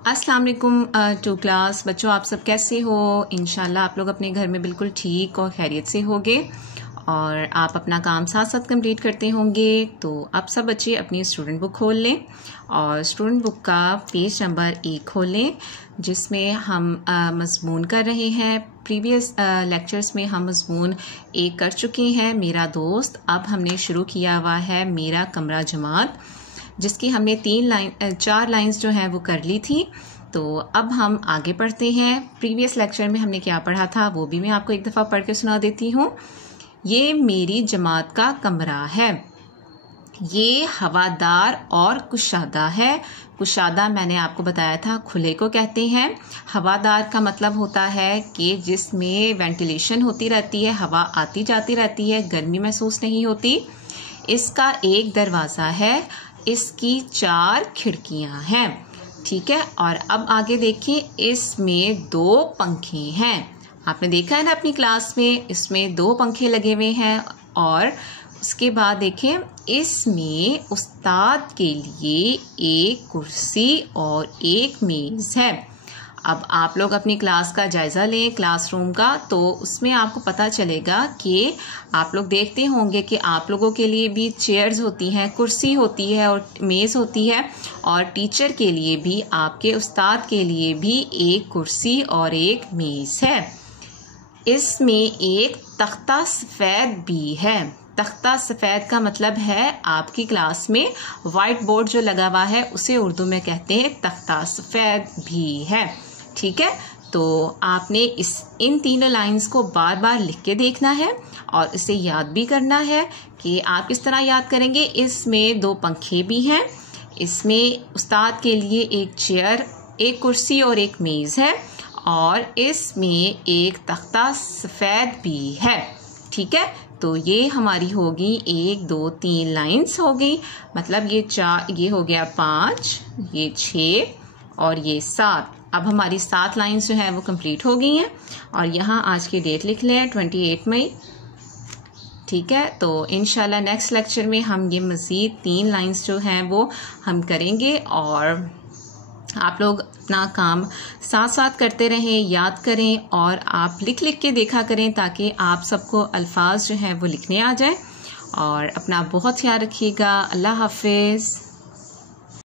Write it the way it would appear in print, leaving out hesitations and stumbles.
अस्सलाम वालेकुम to class बच्चों, आप सब कैसे हो। इंशाल्लाह आप लोग अपने घर में बिल्कुल ठीक और खैरियत से होंगे और आप अपना काम साथ साथ कंप्लीट करते होंगे। तो आप सब बच्चे अपनी स्टूडेंट बुक खोल लें और स्टूडेंट बुक का पेज नंबर 1 खोल लें, जिसमें हम मज़मून कर रहे हैं। प्रीवियस लेक्चर्स में हम मज़मून 1 कर चुके हैं, मेरा दोस्त। अब हमने शुरू किया हुआ है मेरा कमरा जमात, जिसकी हमने 4 लाइंस जो हैं वो कर ली थी। तो अब हम आगे पढ़ते हैं। प्रीवियस लेक्चर में हमने क्या पढ़ा था वो भी मैं आपको एक दफ़ा पढ़ के सुना देती हूँ। ये मेरी जमात का कमरा है, ये हवादार और कुशादा है। कुशादा मैंने आपको बताया था खुले को कहते हैं। हवादार का मतलब होता है कि जिसमें वेंटिलेशन होती रहती है, हवा आती जाती रहती है, गर्मी महसूस नहीं होती। इसका एक दरवाज़ा है, इसकी 4 खिड़कियां हैं, ठीक है। और अब आगे देखिए, इसमें 2 पंखे हैं। आपने देखा है ना अपनी क्लास में, इसमें 2 पंखे लगे हुए हैं। और उसके बाद देखें, इसमें उस्ताद के लिए एक कुर्सी और एक मेज़ है। अब आप लोग अपनी क्लास का जायज़ा लें, क्लासरूम का, तो उसमें आपको पता चलेगा कि आप लोग देखते होंगे कि आप लोगों के लिए भी चेयर्स होती हैं, कुर्सी होती है और मेज़ होती है। और टीचर के लिए भी, आपके उस्ताद के लिए भी एक कुर्सी और एक मेज़ है। इसमें एक तख्ता सफ़ेद भी है। तख्ता सफ़ेद का मतलब है आपकी क्लास में वाइट बोर्ड जो लगा हुआ है उसे उर्दू में कहते हैं तख्ता सफ़ेद भी है, ठीक है। तो आपने इन 3 लाइंस को बार बार लिख के देखना है और इसे याद भी करना है। कि आप किस तरह याद करेंगे। इसमें 2 पंखे भी हैं, इसमें उस्ताद के लिए एक चेयर, एक कुर्सी और एक मेज़ है, और इसमें एक तख्ता सफ़ेद भी है, ठीक है। तो ये हमारी होगी 1 2 3 लाइंस हो गई। मतलब ये 4, ये हो गया 5, ये 6 और ये 7। अब हमारी 7 लाइंस जो है वो कंप्लीट हो गई हैं। और यहाँ आज की डेट लिख लें, 28 मई, ठीक है। तो इंशाल्लाह नेक्स्ट लेक्चर में हम ये मज़ीद 3 लाइंस जो हैं वो हम करेंगे। और आप लोग अपना काम साथ साथ करते रहें, याद करें और आप लिख लिख के देखा करें, ताकि आप सबको अल्फाज जो हैं वो लिखने आ जाए। और अपना बहुत ख्याल रखिएगा। अल्लाह हाफिज़।